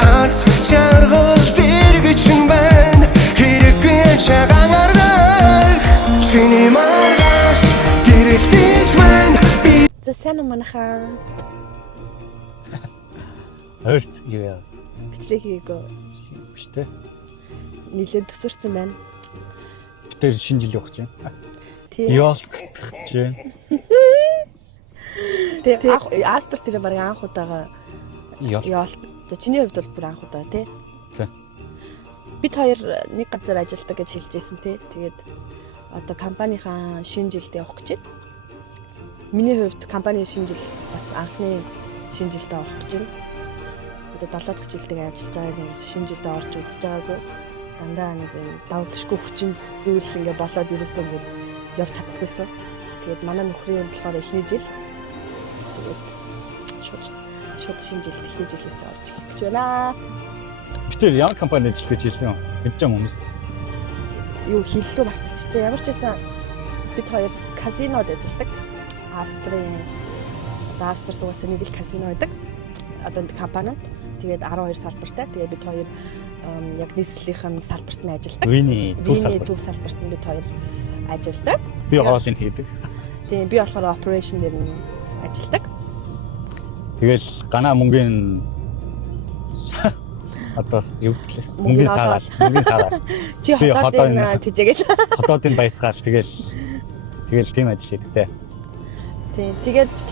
аз жаргал бэргэж байна хэрэггүй чагаан ардаг чиний маргаш гэрэлтэж байна би За сайн уу манайхаа Хоёрт юу яа бичлэг хийгөө биш тэ. нилээд төсөрсөн байна. Тэр шинэ жил явах чинь. Тийм. Ёолк чинь. Тэг Астер тэр баг анх удаага яал. За чиний хувьд бол бүр анх удаа тий. Тий. Бид хоёр нэг газар ажилладаг гэж хэлжсэн тий. Тэгээд одоо компанийн шинэ жилд явах гэж байна. Миний хувьд компанийн шинэ жил бас анхны шинэ жилдээ орох гэж байна. Одоо 7 дахь жилдээ ажиллаж байгаа юм шинэ жилдээ орж үзэж байгаагүй. Дандаа нэг давагдшгүй хүчин зүйл ингээ болоод ирсэн ингээд явж чаддаггүйсэн. Тэгээд манай нөхрийн болохоор эхний жил тэгээд шууд шинэ жилд эхний жилээс орж эхлэх гэж байна. Тэр ямар компанид ажиллаж хэлсэн юм? Мэдж байгаа хүмүүс. Юу хэллүү мартчихжээ. Ямар ч байсан бид хоёр казинод ажилладаг. Австрид угаасаа нэг л казино байдаг. Одоо компани. Тэгээд 12 салбартай. Тэгээд бид хоёр яг нийслэлийн салбарт нь ажилладаг. Виний төв салбарт нь бид хоёр ажилладаг. Би хоолыг хийдэг. Тийм би болохоор operation дээр нь ажилладаг. Тэгэл ганаа мөнгөний одоо юу гэвэл мөнгөний сараа. Чи хотоодын тэжээгээл. Хотоодын баясгаал тэгэл тийм ажил хийдэг те. Тийм тэгээд бид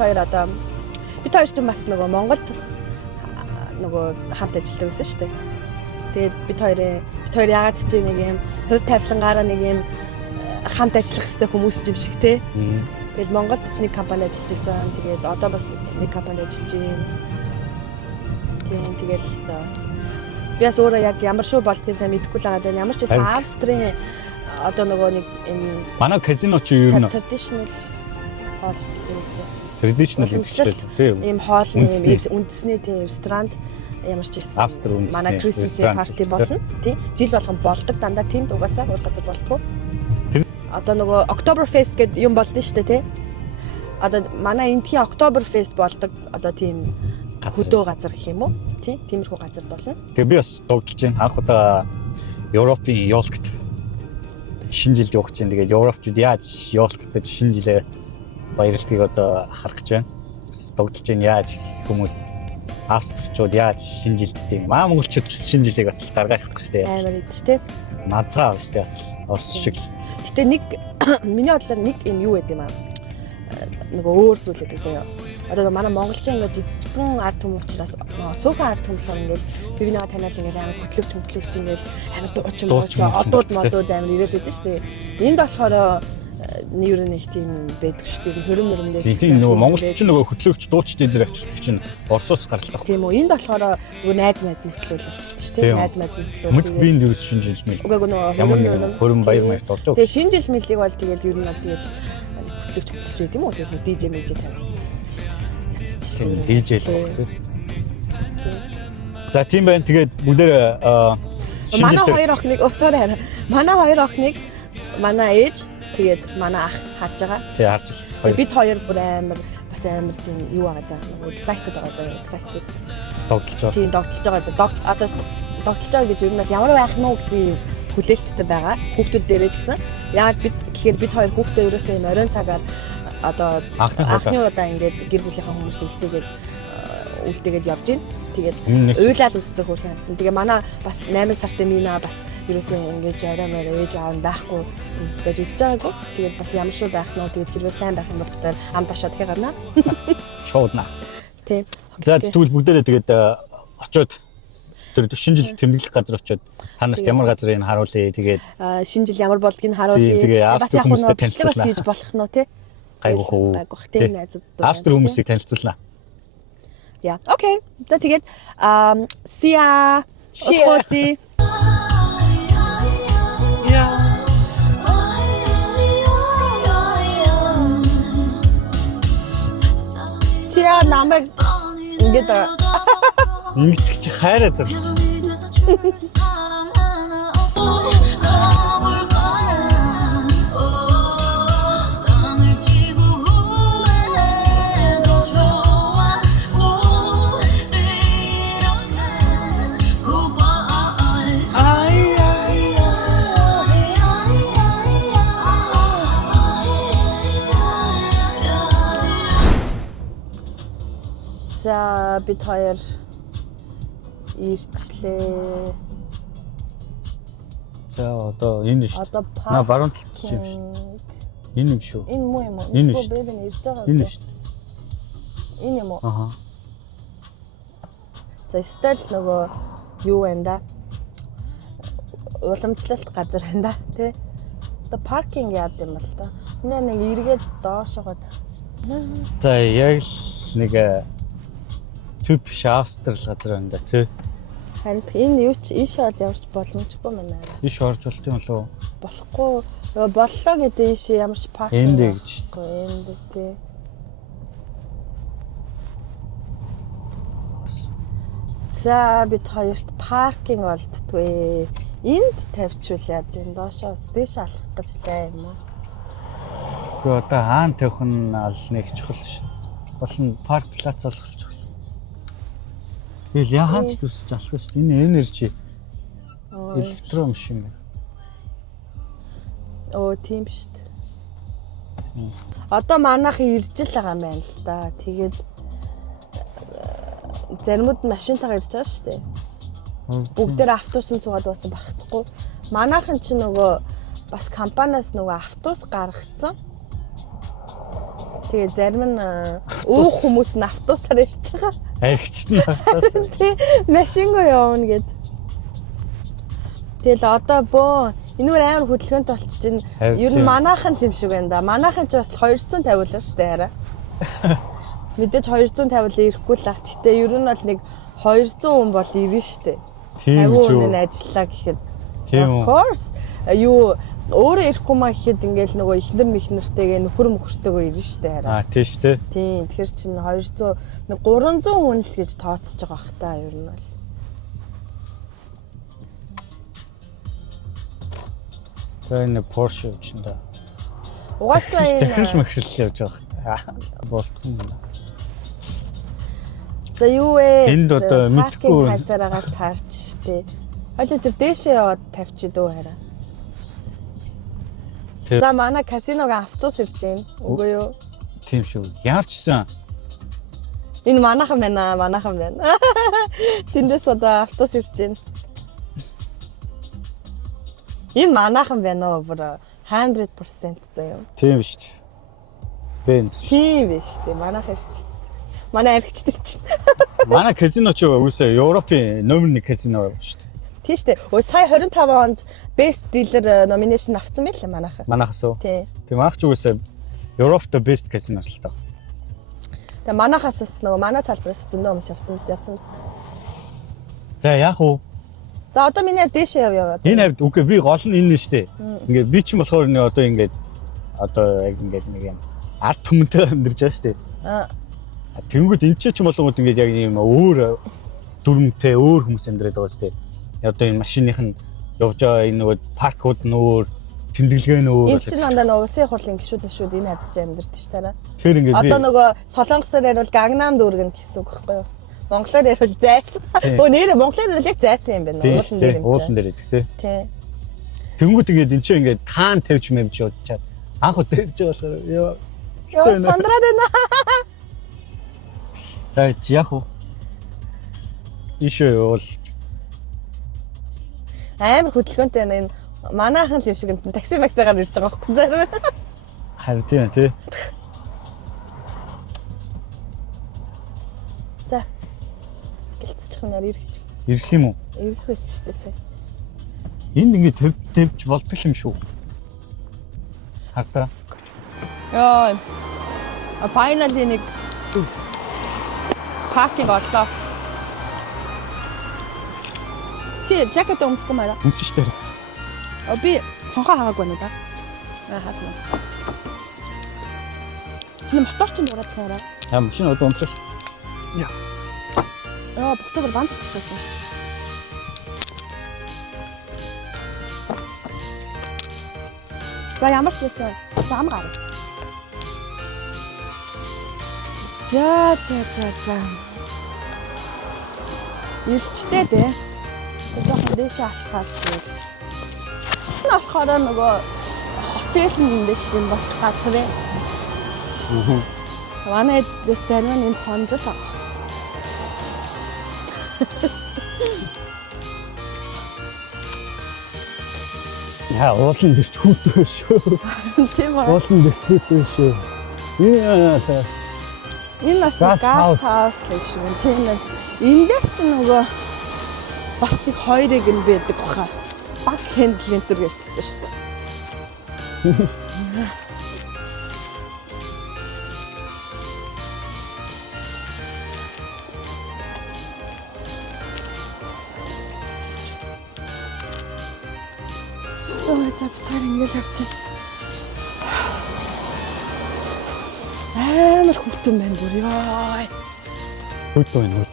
хоёр ч бас нөгөө Монголд бас нөгөө хамт ажилладаг гэсэн шүү дээ. Тэгээд бид хоёр ягаад ч нэг юм хувь тавилангаараа нэг юм хамт ажиллах хэрэгтэй хүмүүс юм шиг те. Тэгээд Монголд ч нэг компани ажиллаж байсан. Тэгээд одоо бас нэг компани ажиллаж байна. Тийм тэгээд би бас өөрөө яг ямар шүү болдгийг сайн мэдэхгүй л байгаа даа. Ямар ч байсан Австрийн одоо нөгөө нэг энэ манай казино чи юу нэ? Traditional тийм ийм хоол үндэсний тийм ресторан ямар ч байсан. Австри үндэсний манай Christmas party болно. Тийм жил болгон болдог дандаа тийм угаасаа өөр газар болтгоо. Одоо нөгөө Oktoberfest гэдэг юм болдсон шүү дээ тий. Одоо манай эндхийн Oktoberfest болдог одоо тийм хөдөө газар гэх юм уу? Тийм тиймэрхүү газар болно. Тэгээ би бас догдолж байна. Анх удаа Европын ёолкт шинэ жилд явах чинь тэгээд европчууд яаж ёолктод шинэ жилээ баярлалыг одоо харах гэж байна. Догдолж байна яаж хүмүүс австричууд яаж шинэ жилд тийм монголчууд шинэ жилийг бас гаргах хэрэггүй шүү дээ. Амар идэж тий. Нацгаа шүү дээ бас орс шиг. Гэтэ нэг миний бодлоор нэг юм юу гэдэг юм аа. Нөгөө өөр зүйл гэдэг заяа. Одоо манай монголчин ингээд жижигхэн ард түмэн учраас цөөхөн ард түмэн болохоор ингээд бивнээ таниал ингээд амар хөтлөгч ингээд амар дуучин одууд модууд амар ирээд байдаг шүү дээ. Энд болохоор ер нь их тийм байдаг шүү дээ. Хөрөмөрөмдөө. Тийм нөгөө монголчин нөгөө хөтлөгч дуучдын дээр авчирдаг чинь орсоос гаралтай. Тийм үү. Энд болохоор зүгээр найз хөтлөөл авчирдаг шүү дээ. Найз хөтлөөл. Мөд биенд юу шинэ жил мэл. Угаагүй нөгөө хөрөм баяр маяг дурж. Тэгээ шинэ жил мэлийг бол тэгэл ер нь бол тэгэл хөтлөгч байт юм уу? Тэгээ DJ мэж тавь. DJ л баг тийм. За тийм байна. Тэгээд бүгдээ манай хоёр охиныг манай хоёр охиныг манай ээж тэгээд манай ах харж байгаа. Тий харж байна. Бид хоёр бүр амар бас амар тийм юу байгаа заа. Нөгөө excited байгаа заа. Excited. Догтлж байгаа. Тийм догтлж байгаа заа. Одоо догтлж байгаа гэж юу нь ямар байх нь уу гэсэн хүлээлттэй байгаа. Хүүхдүүд дээрээ ч гэсэн. Яг бид хоёр хүүхдээ ерөөсөө юм оройн цагаар одоо анхны удаа ингээд гэр бүлийнхаа хүмүүст үлдээгээд явж гин. Тэгээд уйлал үлдсэн хөрх юм. Тэгээ манай бас 8 сартай Мина бас ерөөсөө ингээд орой ээж аав нь байхгүй гэж үзэж байгаагүй. Тэгээд бас ямар шүү байх нь. Тэгээд хэрвээ сайн байх юм бол тэр ам ташаа дахиад гарнаа. Шоудна. Тийм. За тэгвэл бүгдээрээ тэгээд очиод тэр шинэ жил тэмдэглэх газар очиод та нарт ямар газрыг харуулъя. Тэгээд шинэ жил ямар болдгийг харуулъя. Тэгээд австри хүмүүстэй танилцуулна. Хийж болох нь тий. Гайгүй тийм найзууд. Австри хүмүүсийг танилцуулна. Ja, okay. За тэгээд Sia Шиоти. Чиа намайг ингээд ингэж чи хайраа зав. За бид хоёр ирчлээ. За одоо энэ шүү. Одоо На баруун талд юм шүү. Энэ юм шүү. Энэ муу юм уу? Энэ шүү. Бэбэ нь ирж байгаа. Энэ шүү. Энэ юм уу? Аха. За стил нөгөө юу байна да? Уламжлалт газар байна да, тий? Одоо паркинг яад юм бол та. Нэг эргээд доошогоо. За яг л нэг төв шаавстрал газар байна да тий. Харин энэ юу ч ийшээ бол явж боломжгүй мэнэ. Иш орж болт юм болов уу? Болохгүй. Боллоо гэдэг ийшээ ямар ч паркинг. Энд гэж. Энд тий. За бид хоёрт паркинг олддгүй. Энд тавьчвал яа гэв доошоос дээш алах гэж лээ юм уу? Гэхдээ одоо хаан тавих нь аль нэг чухал ш. Болно парк плац болох чухал. Тэгэл яахан ч төсөж алахгүй ш. Энэ энержи электрон машин. Оо тийм шүү дээ. Одоо манайхан ирж л байгаа юм байна л да. Тэгээд заримуд машинтайгаар ирж байгаа шүү дээ. Бүгдээр автобусын суугаад басан багтахгүй. Манайхан ч нөгөө бас компаниас нөгөө автобус гаргацсан. Тэгээ зарим нь өөх хүмүүс нь автобусаар ирж байгаа. Аригчт нь автаас. Тий, машингаа явна гэд. Тэгэл одоо бөө энэгээр амар хөдөлгөөнтэй болчихж байна. Ер нь манайхан тийм шиг байна да. Манайхан ч бас 250 лаа шүү дээ хараа. Мэдээж 250 ирэхгүй л ах. Гэтэ ер нь бол нэг 200 хүн бол ирнэ шүү дээ. 50 хүн нь ажиллаа гэхэд. Of course юу өөрөө ирэхгүй маа гэхэд ингээл нөгөө ихнэр мэхнэртэйгээ нөхөр мөхөртэйгөө ирнэ шүү дээ хараа. Тийм шүү дээ. Тийм тэгэхээр чинь 200 нэг 300 хүн л гэж тооцож байгаа бах та ер нь бол. За энэ Porsche чинь да. Угаасаа энэ захирал махрал явж байгаа. Болтгүй юм. За юу вэ? Энд одоо мэдхгүй хасараагаа таарч штэ. Хойло тэр дээшээ яваад тавьчих дөө хараа. За манай казиногийн автобус ирж байна. Үгүй юу? Тийм шүү. Яарчсан. Энэ манайхан байна. Тэндээс одоо автобус ирж байна. Энэ манайхан байна уу бүр 100% заяа. Тийм шүү дээ. Бенз. Тийм биш үү? Манайхан ирж. Манай аригчдэр чинь. Манай казино ч үгүй Европын номер 1 казино шүү дээ. Тийм шүү дээ. Өө сая 25 онд Best Dealer nomination авсан байл манайхан. Манайхас уу? Тийм. Тийм аач үгүйсээ Европт best казино л таа. Тэгээ манайхаас нөгөө манай салбараас зөндөө хүмүүс явсан. За яах вэ? За одоо минийэр дээшээ яваад. Энэ хавьд үгүй би гол нь энэ нь шүү дээ. Ингээд би ч юм болохоор нэг одоо ингээд яг ингээд нэг юм арт түмэнтэй амьдарч байгаа шүү дээ. Тэнгүүд энэ ч юм болгоод ингээд яг юм өөр дүрмтэй өөр хүмүүс амьдраад байгаа шүү дээ. Одоо энэ машиных нь явж байгаа энэ нөгөө паркууд нь өөр, тэмдэглэгээ нь өөр. Энэ чинь дандаа нөгөө улсын хурлын гишүүд энэ хардж амьдарч ш тараа. Тэгэхээр ингээд би одоо нөгөө солонгосоор ярил Gangnam дүүргэн гэсэн үг байхгүй юу? Монголоор ярил зайсан. Өө нэрээ монголоор ярил яг зайсан юм байна. Уулан дээр юм. Уулан дээр гэдэг тий. Тэнгүүд ингээд энэ чинь ингээд таан тавьж мэмж удаад анх удаа ирж байгаа болохоор ёо. Сандраад байна. За яах вэ? Ишээ бол амар хөдөлгөөнтэй байна энэ манайхан л юм шиг такси максигаар ирж байгаа байхгүй зарим. Харин тийм тий. За. Гэлцчих юм яар ирэх. Ирэх юм уу? Ирэх байсан шүү дээ сая. Энд ингээд тавьж болдог юм шүү. Хатаа. Яа. Finally нэг паркинг оллоо. Тий, жакет өмсгөө мара. Өмсөн шүү дээ. Би цонхоо хаагаагүй байна да. Хаасна. Чи моторч нь ураад хайраа. Аа машин одоо өмсөж. Яа. Боксоор банд хийсэн шүү. За ямар ч байсан зам гарав. За. Ирчтэй дээ. Жоохон дэше алхаад байл. Энэ болохоор нөгөө хотел юм биш юм бас газар ээ. Манай дэс зарим нь энэ хонжол. Яа, уулын дэрч хүүтэй шүү. Тийм үү. Уулын дэрч хүүтэй шүү. Энэ бас Gas house. газ хаус л шиг байна. Тийм ээ. Энэ дээр ч нөгөө бас тийг хоёрыг нь байдаг баха. Баг хендл энэ төр гэвчихсэн шүү дээ. Ой, завтар ингэж явчих. Амар хүүтэн байна бүр ёо. Хүүтэй байна.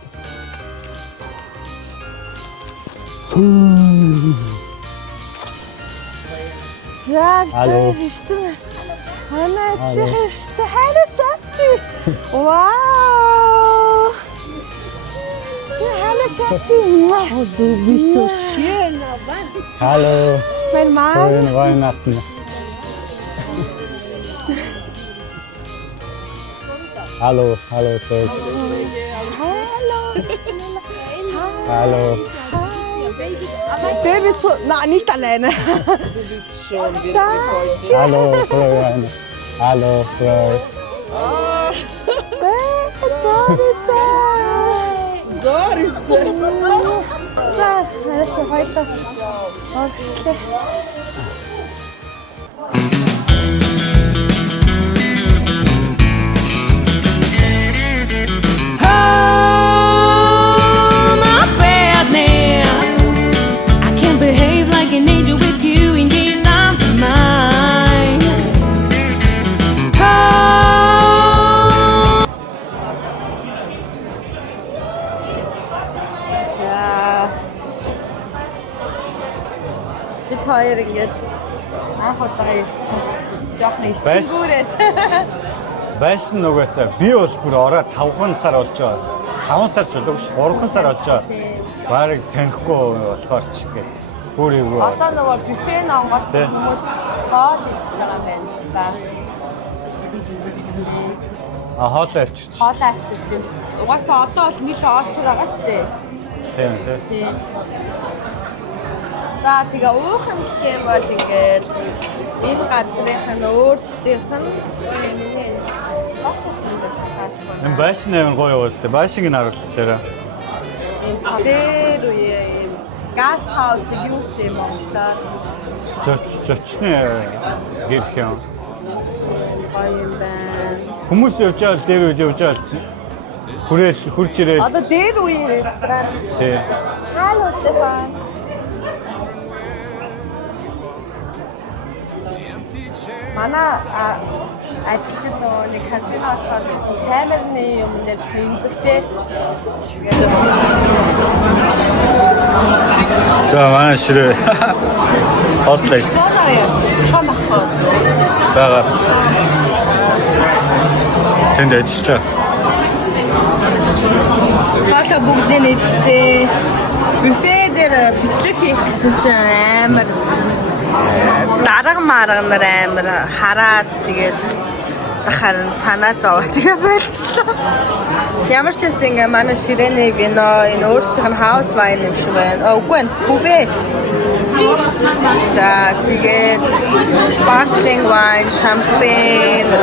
За, Алло. хэвчтэй байна. Анаа хэвчтэй хараа. Вау. Хараа шатი. Du bist so schön. Hallo. Mein Mann. Schöne Weihnachten. Hallo, hallo, Chef. Hallo. Hallo. Baby, nein, nicht alleine. Hallo, Florian. Hallo, Florian. Sorry. Alles für heute. Okay. Бид хоёр ингээд анх удаа ирсэн. Жохон ичгүүрээд. Байсан нугасаа би бол бүр ороод 5 сар болж байгаа. 5 сар ч болоогүй ш. 3 сар болж байгаа. Барыг танихгүй болохоор ч гэх. Бүр юу. Одоо нөгөө бюфе онгоц хүмүүс хоол идчихэж байгаа юм байна. Хоол авчиж. Хоол авчирч юм. Угаасаа одоо бол нийл олж байгаа шүү дээ. Тийм тийм. Тийм. За тэгээ уух юм гэх юм бол ингээд энэ газрынх нь өөрсдийнх нь Энэ башин нэр гоё уустай. Башинг нь харуулчихараа. дээр үе газ хаус юу юм бэ? Зочны гэрх юм. Гоё юм байна. Хүмүүс явж байгаа л дээр үед явж байгаа л хүрэл хурж ирээ. Одоо дээр үе ресторан. Тий. Hallo Stefan. Манай ажилчид нөгөө нэг казино болохоор камерны юм дээр хэмзэгтэй. За манай ширээ. Хослайт. Бага. Тэнд ажиллаж байгаа. Хоолой бүгдээ нэгтэй. Бюфе дээр бичлэг хийх гэсэн чинь амар дарга нар амар хараад тэгээд харин санаа зовоо тэгээ болчихлоо. Ямар ч юм ингээ манай ширээний вино энэ өөрсдийнх нь хаус вайн юм шиг байна. Үгүй ээ, бюфе. За тэгээд sparkling wine, champagne,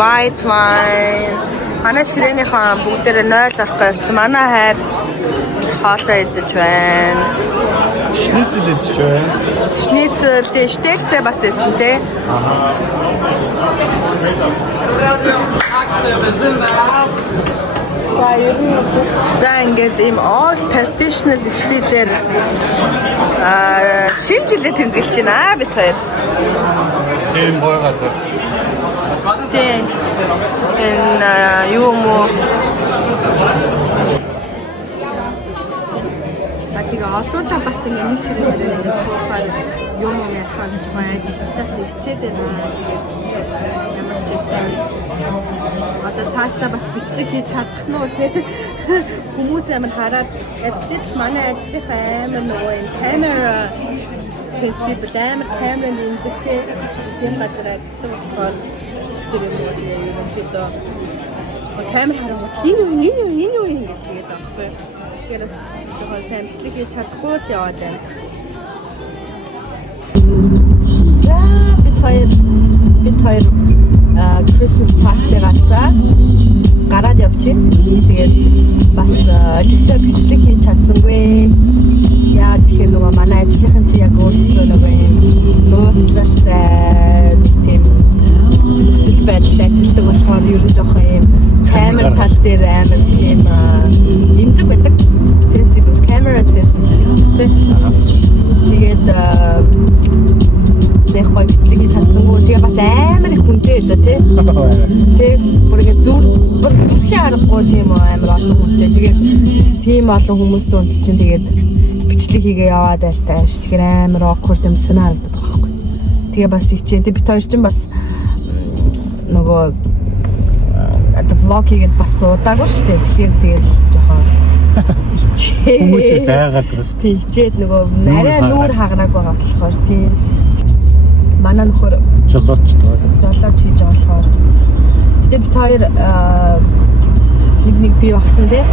white wine. Манай ширээнийхэн бүгдээр 0 болох гэсэн. Манай хайр хоолоо идэж байна. Шницэл идэж байна. Шницэл, тэгээ штэлцээ бас исэн тий. За ингээд ийм all traditional стилээр шинэ жилээ тэмдэглэж байна бид хоёр. Тийм гоё газар. Тийм. Энэ юу мó тэгээ олуулаа бас нэг шиг нэрээр суухаар юм яхаа гэж байцтаас ичээд байна. Ямар ч юм. Одоо цаашдаа бас бичлэг хийж чадах нь уу те хүмүүс амар хараад ядчихэд манай ажлынхаа амар нөгөө юм камера сенсибл амар камерын үнэлтэй тийм газар ажилладаг болохоор тэр юм уу юм гэдэг камер харангуй энэ юу юм гэдэг байхгүй. Тэгээс жоохон тамирчлаг хийж чадахгүй л яваад байна. Бид хоёр Christmas party-гаас гараад явж байна. Тэгээд бас олигтой бичлэг хийж чадсангүй. Яа тэгэхээр нөгөө манай ажлынхан чи яг өөрсдөө нөгөө юм нууцлалтай нэг тийм нөхцөл байдалд ажилладаг болохоор ер нь жоох юм камер тал дээр амар тийм эмзэг байдаг. Sensitive camera sensitive. Тэгээд нэг гоё бичлэг хийж чадсангүй. Тэгээ бас амар их хүнтэй байлаа тий. Тэг бүргээ зүрхийн аргагүй тийм амар олон хүнтэй. Тэгээд тийм олон хүмүүс дунд чинь тэгээд бичлэг хийгээ яваад байлтай ш. Тэгэхээр амар awkward юм санаа харагдаад байгаа байхгүй. Тэгээ бас ичээ. Тэг бид хоёр чинь бас нөгөө влогийг бас удаагүй штэ. Тэгэхээр тэгээд жоохон ичээ. Хүмүүсээс айгаад байгаа шүү. Тий ичээд нөгөө арай нүүр хагараг байгаа болохоор тий. Манай нөхөр Жолооч тоо. жолооч хийж байгаа болохоор. Тэгтээ бид хоёр нэг бие авсан тий.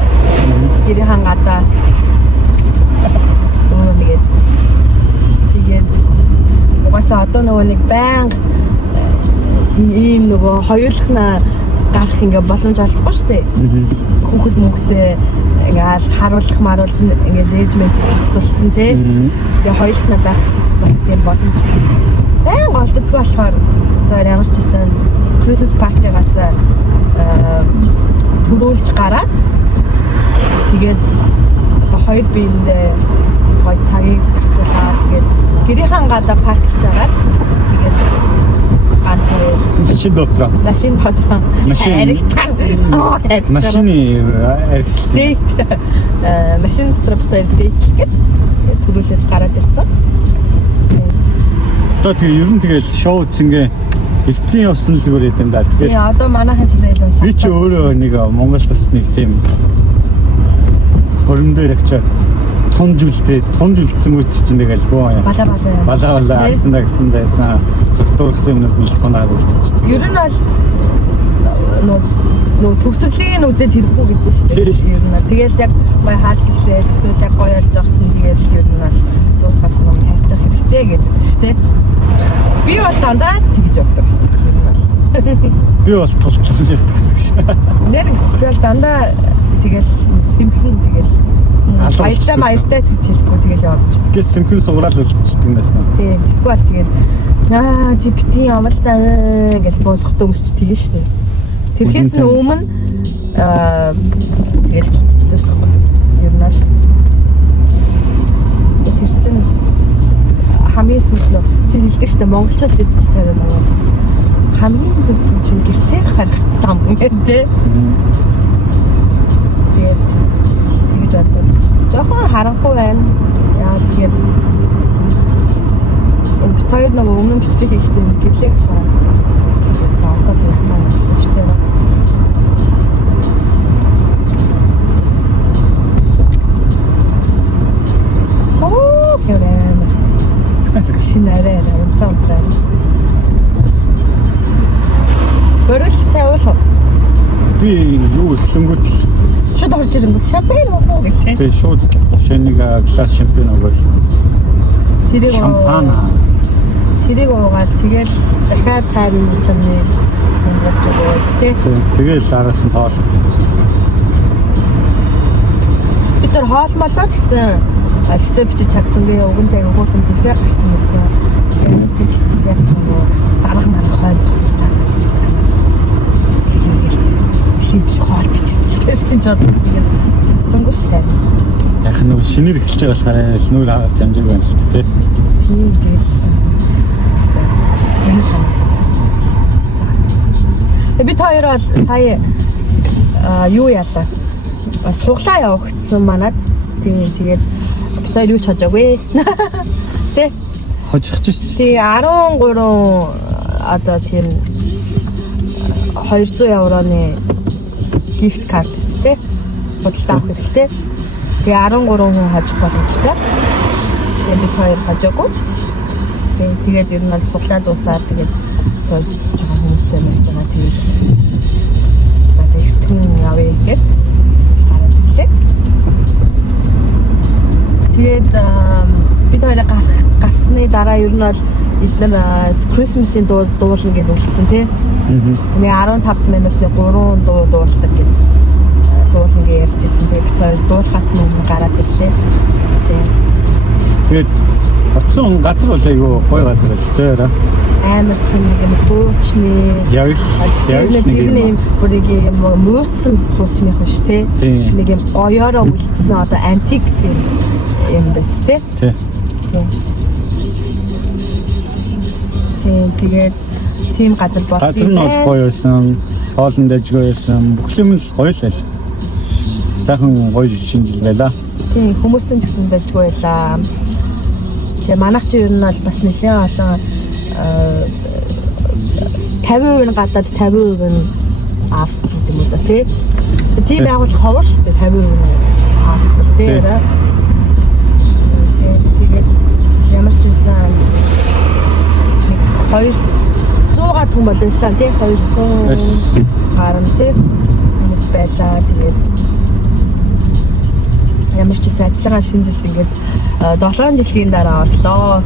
Гэрээ хангаадаа. Тэгээд угаасаа одоо нөгөө нэг байнга ийм нөгөө хоёулахна гарах ингээ боломж олдохгүй шүү дээ. Хүүхэд мөнгөтэй ингээл харуулах ингээл ээжмент зохицуулсан тий. Тэгээ хоёулахна байх бас тийм боломж байнга олддоггүй болохоор одоо ямар ч гэсэн Christmas party-гаас төрүүлж гараад тэгээд одоо хоёр биендээ гоё цагийг зарцуулаад тэгээд гэрийнхэн гадаа парклж агаад тэгээд ганц хоёр Машин дотроо. Машины дейт машин дотор дээр дейтлгээд төрүүлээд гараад ирсэн. Одоо тэгээ ер нь тэгэл шоу үзсэнгээ элтгийн явсан зүгээр юм да. Тэгээ одоо манайхан ч тэгэл би ч өөрөө нэг Монголд бас нэг тийм хөрөм дээр очиж тунжулцсан үуч чинь тэгэл боо балаа арсан гэсэн дайсан согтуур гэсэн юм билхонаар үлдчихсэн. Ер нь бол нөө төгсгөлийн үзээд хэрэггүй гэдэг шүү дээ. Ер нь тэгэл яг гоё хааж ихлээ эсвэл яг гоё олж явахт нь тэгэл ер нь бол дуусгаас нь тарьж явах хэрэгтэй гэдэг шүү дээ. Би бол дандаа тэгж явдаг гэсэн. Би бол тулцсан явдаг гэсэн. Нэр эсвэл дандаа тэгэл сэмхэн тэгэл баяртай ч гэж хэлэхгүй тэгэл яваад ч. Тэгээс сэмхэн сугараал үлдчихдэг юм байна. Тийм тэгэхгүй бол тэгээд GPT амлаа гэж босхот өмсч тэгэн штэ. Тэрхээс нь өмнө тэгэл цуцчихдагсахгүй. Ер нь л тэр чинь хамгийн сүүлд нөө чи хэлдэг штэ монголчууд гэдэг тавина аа. Хамгийн зүгцэн чинь гэртээ харагдсан юм дээ. Тэгээд тэгж одоо жоохон харанхуй байна. Яа тэгэхээр энэ битээр нэг өмнө бичлэг хийхдээ гэрлээ гэсэн. Бичлэг хийсэн одоо тийм хасаа байна шүү дээ. Оо гэрэн. Чинараа унтаа. Борол савлаа. Би юу хэлэнгүүт шууд орж ирэнгүүт шампань уу гэх тийм шууд шинийг глас шампань өгөөл. Тэрийг уугаал тэгэл дахиад тайван чамны хөнгөлж өгөөд тий. Тэгэл араас нь хоол идсэн. Бид нар хоол молоо ч гэсэн алхтаа бичиж чадсангүй өгөнтэй өгөөхөн бүфэ гарсан байсан. Тэгээд жижиг бүсээ нөгөө дарга манах хойд зогсож таадаг гэсэн. Бичлэг хийгээл хоол бичиж гэж боддог. Тэгээд чадсангүй шүү дээ. Яг нөгөө шинээр эхэлж байгаа болохоор нүүр хаагарч амжиг байна л дээ. Тийм тэгэл. Бид хоёр бол сая юу яалаа? Суглаа явагдсан манад. Тэгээд бид хоёр юу ч хожоогүй. Тэ? Хожих ч шүү. Тий 13 одоо тийм 200 евроны gift card үстэй. Худалдаа авах хэрэгтэй. Тэгээ 13 хүн хожих боломжтой. Тэгээд бид хоёр хожоогүй. Тэгээд ер нь бол суглаа дуусаад тэгээд тойрч байгаа хүмүүстэй марж байгаа. Тэгээд за зэрэгтэн явъя гэхэд хараад ирлээ. Тэгээд бид хоёроо гарсны дараа ер нь бол эдгээр Christmas-ийн дуу дуулна гэж үлдсэн тий. Нэг 15 минутын 3 дуу дуулдаг гэж дуулна гэж ярьжсэн. Тэгээд бид хоёр дуулахаас өмнө гараад ирлээ. Тэгээд оцсон газар бол айгүй гоё газар л дээ. Амар тийм нэг юм хуучны тэрний бүрийг юм мууцсан хуучны хүч тий. Нэг юм оёороо үлдсэн одоо антик тийм юм байна тий. Тэгээд тийм газар бол газар нь бол гоё байсан. Хоолнд дэжгүй байсан. Бүх юм л гоё л байл. Сайхан гоё шинжил байлаа. Тийм хүмүүс ч гэсэн дэжгүй байлаа. Тэгээ манайх чи ер нь бол бас нэлээд олон 50% нь гадаад 50% нь Австри гэдэг юм да тий. Тийм байгуул ховор шүү дээ 50% нь Австри тий. Тэгээд ямар ч байсан 200-аад хүн болсон тий 200 гарам тий хүмүүс байлаа. Тэгээд ямар ч гэсэн ажиллагаа шинжилт ингээд 7 жилийн дараа орлоо.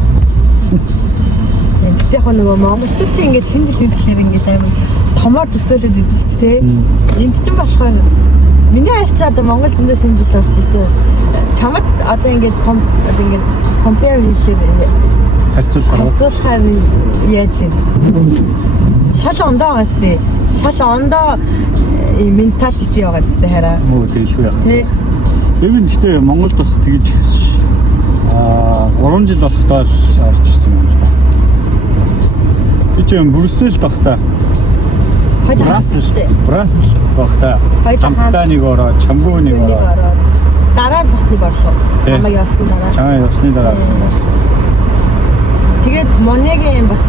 Тэгээд яг нөгөө монголчууд чинь ингээд шинжил хийхээр ингээд амар томоор төсөөлөд идэв шүү дээ. Энд чинь болохоор миний харьцаа одоо монгол зөндөө шинжил орж ирсэн. Чамд одоо ингээд compare хийхээр харьцуулахаар яаж юм? Шал ондоо байгаас тий. Шал ондоо менталити байгаа зү хараа. Муу тэгэлгүй яах. Тий. Эвэн гэхдээ Монголд бас тэгж 3 жил болохдоо орж ирсэн юм л да. Би ч юм Брюсселд багтаа. Брюссел багтаа. Хамтдаа нэг ороо, чамгүй нэг ороо. Дараа нь бас нэг орлоо. Намайг явсны дараа. Чамайг явсны дараа. Тэгээд Монегийн бас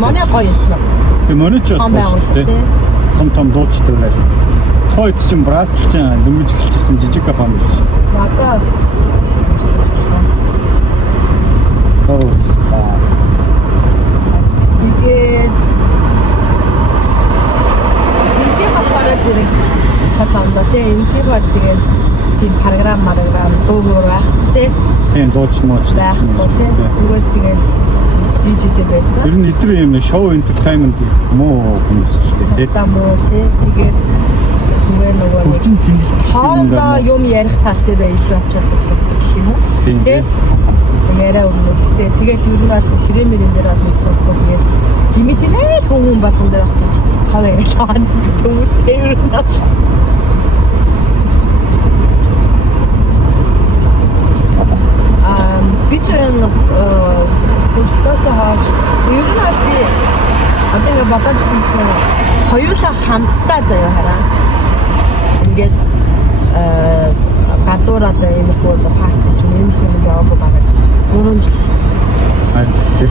Моне гоё юмсан. Тэгээ Моне ч бас гоё тий. Том дуучтай байл. Хойд чинь Брюссел чинь дэмж эхэлчихсэн жижиг кафан биш. Надаа тэгээд энэ хасаараа зэрэг шалгандаа тий энэ бол тэгээд тийм програм дуугаар байх тий. Тийм дууч мууч байхгүй тий. Зүгээр тэгээд дижитал байсан. Тэр нь эдгээр юм шоу entertainment муу хүмүүстэй тий. Та муу тий. Тэгээд зүгээр нөгөө нэг хоорондоо юм ярих тал дээр илүү ачаалт гэх юм уу? Тий. Яриа өрнөлттэй. Тэгээд ер нь бол ширэмэрэн дээр бол суудгүй тэгээд димитинээс хүн болгон дээр очиж хав яриа лаад хүмүүс тэр нь. Бичэн курстаас хойш ер нь бол би одоо ингээд бодоодсэн чинь хоёулаа хамтдаа заяа хараа. Ингээд гадуур одоо ийм их одоо парти ч юм юм яваагүй байгаа. 3 жил. Хайрцагтэй.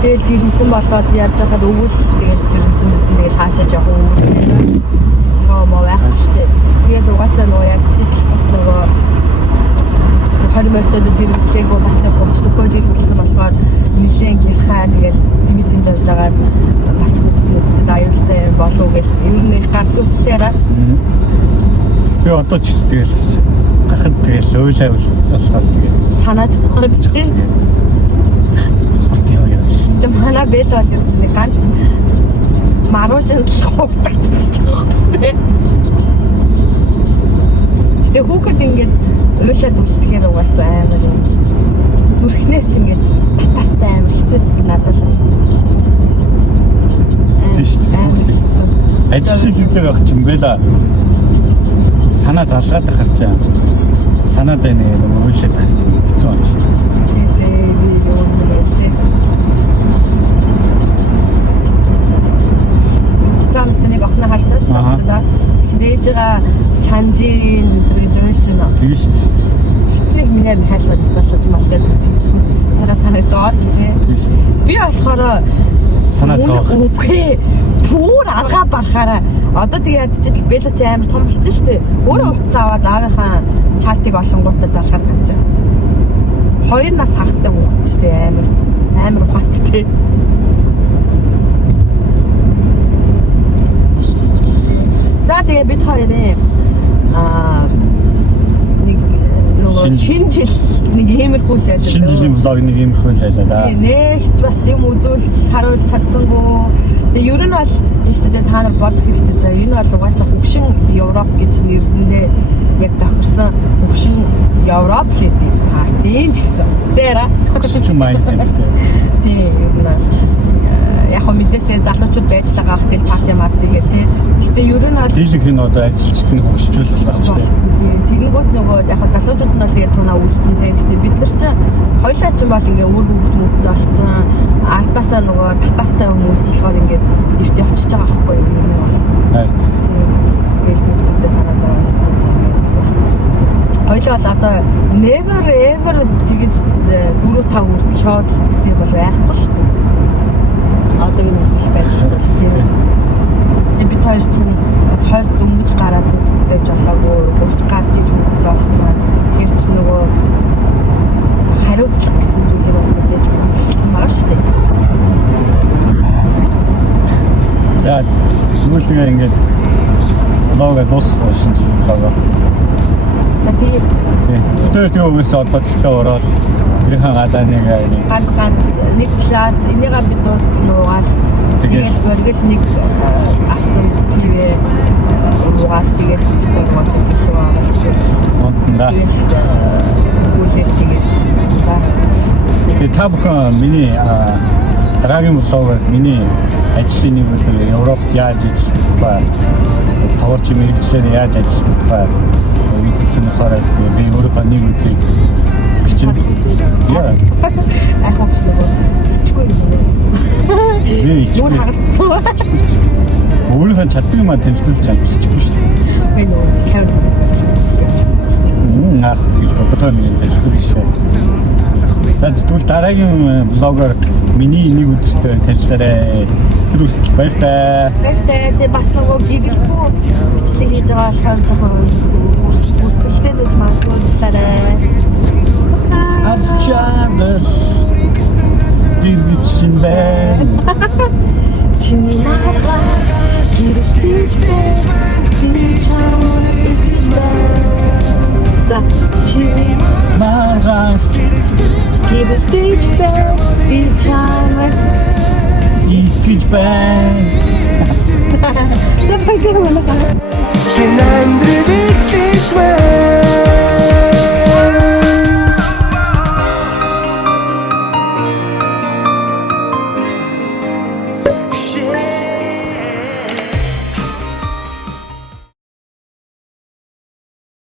Тэгэл жирэмсэн болоод яаж яхад өвөл тэгэл жирэмсэн байсан. Тэгэл хаашаа жоох өвөл. Тоо байхгүй шүү дээ. Тэгэл угаасаа нөгөө яаж ч бас нөгөө 20 мөртөд жирэмслээгөө бас нэг 30 төгөө жирэмсэн болохоор нэлээд гэрхаа тэгэл димитэн жавж байгаа бас хүүхдүүдэд аюултай болов гэл ер нь их гардгүй үстэйраа. Би одоо ч тэгэл гарахад тэгэл ойлаа үлцсэн болохоор тэгээд санаа зовоод тийм. Тэм хана бэл бол ерсэн нэг ганц маруучин ховтчихж байгаа. Тэгээ хүүхэд ингээд ойлаад үлдэхээр угаасаа амар юм. Зүрхнээс ингээд татастай амар хэцүү надад. Амар хэцүү. Ажил дээр авах юм байла. Санаа залгаад харч байгаа. Санаа дэне үйлчлээд харч хэцүү юм шиг. Замд нэг охин харж байгаа шүү дээ. Дээжгаа санжийн гэж ойлж байна. Тийм шүү дээ. Хитнийг минээр хайрлаад залгаж малгад хараа санаа зоод тийм шүү дээ. Би болохоор санаа зоох. Үгүй. Түр аргаа барахаараа одоо тэгээд ядчил бэлэч амар том болсон шүү дээ. Өөрөө утас аваад аавынхаа чатыг олонгуудаа залгаад гамжаа. 2 нас хагастай хүүхэд шүү дээ амар ухаантай. За тэгээ бид хоёрын нэг нөгөө шинэ жил нэг иймэрхүү л байлаа. Шинэ жилийн влог нэг юм хөл байлаа да. Нэгч бас юм үзүүлж харуулж чадсангүй. Тэгээ ер нь бол яштай та нар бодох хэрэгтэй. За энэ бол угаасаа хөгшин Европ гэж нэрэндээ яг тохирсон хөгшин Европ леди партийн ч гэсэн. Тэра. Хөгшин mindset тий. Тийм ер нь яг хөө мэдээсээ залуучууд байж л байгаа хэл парти марти гэл тий. Гэтэ ер нь бол Дийлэнх нь одоо ажилчдын хөгжүүлэх байх шүү дээ. тэгэнгүүт нөгөө яг хөө залуучууд нь бол тэгээ тунаа үлдэн тий. Гэтэ бид нар чинь хоёлаа чинь бол ингээ өөр хүүхэд мөвдөө болсон. Артаасаа нөгөө татаастай хүмүүс болохоор ингээ эрт явчихж байгаа байхгүй юу ер нь бол. Хайр. Тэгэл хүүхдүүдээ санаа зовоол хоёлаа бол одоо never ever тэгэж 4-5 хүртэл шоуд гэсэн бол байхгүй шүү дээ. Одоогийн нөхцөл байдал бол тийм. Бид хоёр чинь бас 20 дөнгөж гараад хүүхдтэй жолоогүй 30 гарч иж хүүхдтэй болсон. Тэгэхээр чи нөгөө хариуцлага гэсэн зүйлийг бол мэдээж ухамсарлсан байгаа шүү дээ. За зүйлээ ингээд лого дуусах шинэ жил лого. За тэгээд Тэгээд юугээс одоо гэхдээ ороод тэрийн гадаа нэг ганц нэг класс энийгээ бид дуустнуугаал тэгээд өргөл нэг авсан бивэ угаас тэгээд угаас гэсэн байгаа шүү. онтнда. Үлээх тэгээд Тэгээд та бүхэн миний дараагийн влогоор миний ажлын нэг үйл Европт яаж ажиллах вэ? Таварч мэрэгчлэр яаж ажиллах вэ? Үйтсэн хараад би өөрөө нэг үйл чинь яа. аховч нөгөө ичгүй юм. Юу хагацсан. өөрөө чаддаг юм танилцуулж чадчихгүй шүү дээ. Би нөгөө Ах гэж бодож байгаа танилцуулж шүү. За тэгвэл дараагийн влогоор миний нэг өдөртөө танилцаарай. Тэр үстэл баяртай. Баяртай. Тэ бас нөгөө гэрэлгүй бичдэг хийж байгаа болохоор жоохон үсэлцээд гэж магадгүй. Аз чандэр дивчин бэн Чиний махла гэрэлтэж би чамд итгэж байна. За чиний маргааш гэрэлтэж би чамд итгэж байна. За баярлалаа. Шинэ амьдрал